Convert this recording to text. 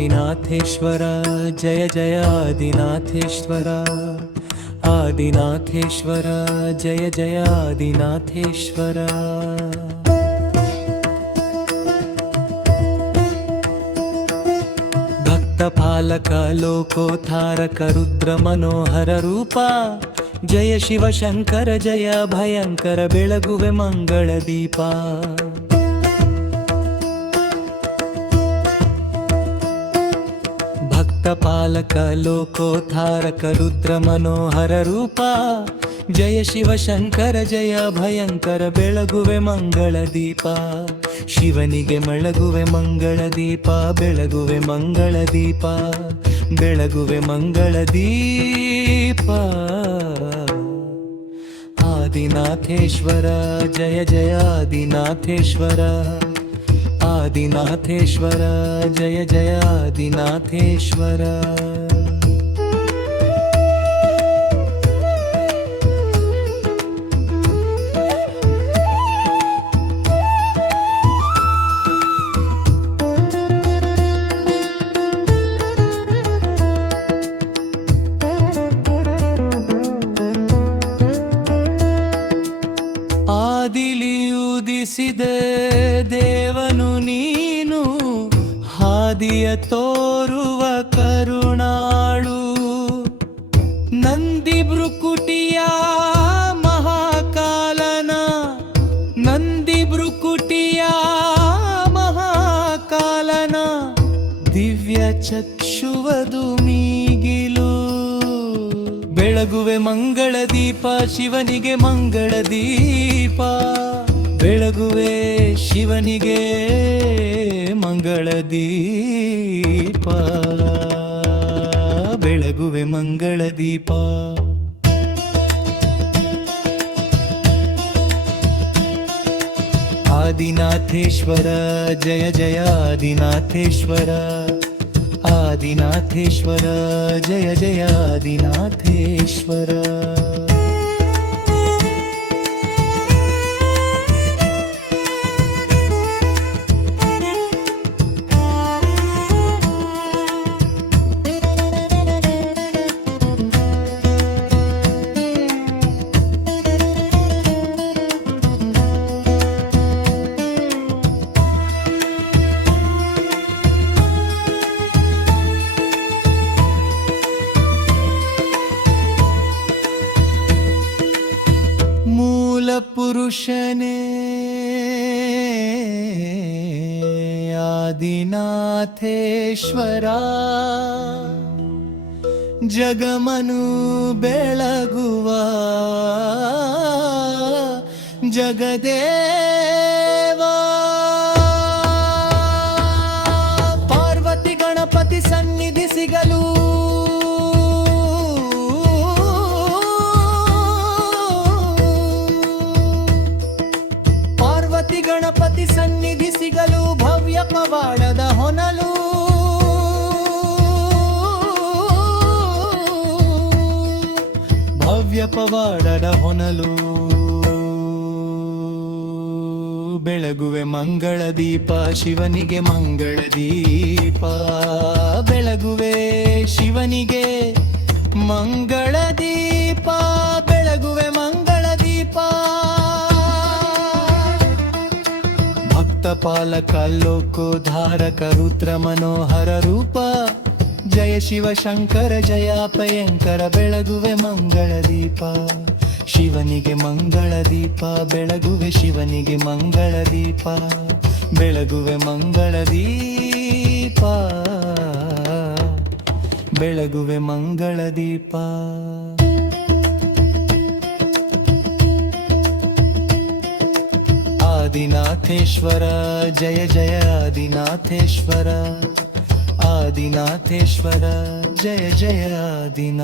आदिनाथेश्वर जय जय आदिनाथेश्वर आदिनाथेश्वर जय जय आदिनाथेश्वर भक्तपालक लोकोद्धारक रुद्र मनोहर रूपा जय शिव शंकर जय भयंकर बेಳಗುವೆ मंगल दीपा भक्तपालक लोकोद्धारक रुद्र मनोहर रूपा जय शिव शंकर जय भयंकर बेಳಗುವೆ मंगल दीपा ಶಿವನಿಗೆ ಮಳಗುವೆ ಮಂಗಳ ದೀಪ ಬೆಳಗುವೆ ಮಂಗಳ ದೀಪ ಬೆಳಗುವೆ ಮಂಗಳ ದೀಪ ಆದಿನಾಥೇಶ್ವರ ಜಯ ಜಯ ಆದಿನಾಥೇಶ್ವರ आदिनाथेश्वर जय जय आदिनाथेश्वर ಆದಿಲಿಯುದಿಸಿದೆ ದೇವನು ನೀನು ಹಾದಿಯ ತೋರುವ ಕರುಣಾಳು ನಂದಿ ಭೃಕುಟಿಯ ಮಹಾಕಾಲನ ನಂದಿ ಭೃಕುಟಿಯ ಮಹಾಕಾಲನ ದಿವ್ಯ ಚಕ್ಷುವದು ಮೀಗಿಲು ಬೆಳಗುವೆ ಮಂಗಳ ದೀಪ ಶಿವನಿಗೆ ಮಂಗಳ ದೀಪ ಬೆಳಗುವೆ ಶಿವನಿಗೆ ಮಂಗಳ ದೀಪ ಬೆಳಗುವೆ ಮಂಗಳ ದೀಪ ಆದಿನಾಥೇಶ್ವರ ಜಯ ಜಯ ಆದಿನಾಥೇಶ್ವರ आदिनाथेश्वर जय जय आदिनाथेश्वर पुरुषने आदिनाथेश्वरा जगमनु बेळಗುವಾ जगदेवा पार्वती गणपति सन्निधि सिगलू ಗಣಪತಿ ಸನ್ನಿಧಿ ಸಿಗಲು ಭವ್ಯ ಪವಾಡದ ಹೊನಲು ಭವ್ಯ ಪವಾಡದ ಹೊನಲು ಬೆಳಗುವೆ ಮಂಗಳ ದೀಪ ಶಿವನಿಗೆ ಮಂಗಳ ದೀಪ ಬೆಳಗುವೆ ಶಿವನಿಗೆ ಮಂಗಳ ದೀಪ ಬೆಳಗುವೆ ಮಂಗಳ ದೀಪ भक्तपालक लोकोद्धारक रुद्र मनोहर रूपा जय शिव शंकर जय भयंकर बेಳಗುವೆ ಮಂಗಳ ದೀಪ ಶಿವನಿಗೆ ಮಂಗಳ ದೀಪ ಬೆಳಗುವೆ ಶಿವನಿಗೆ ಮಂಗಳ ದೀಪ ಬೆಳಗುವೆ ಮಂಗಳ ದೀಪ ಬೆಳಗುವೆ ಮಂಗಳ ದೀಪ आदिनाथेश्वर जय जय आदिनाथेश्वर आदिनाथेश्वर जय जय आदिनाथेश्वर।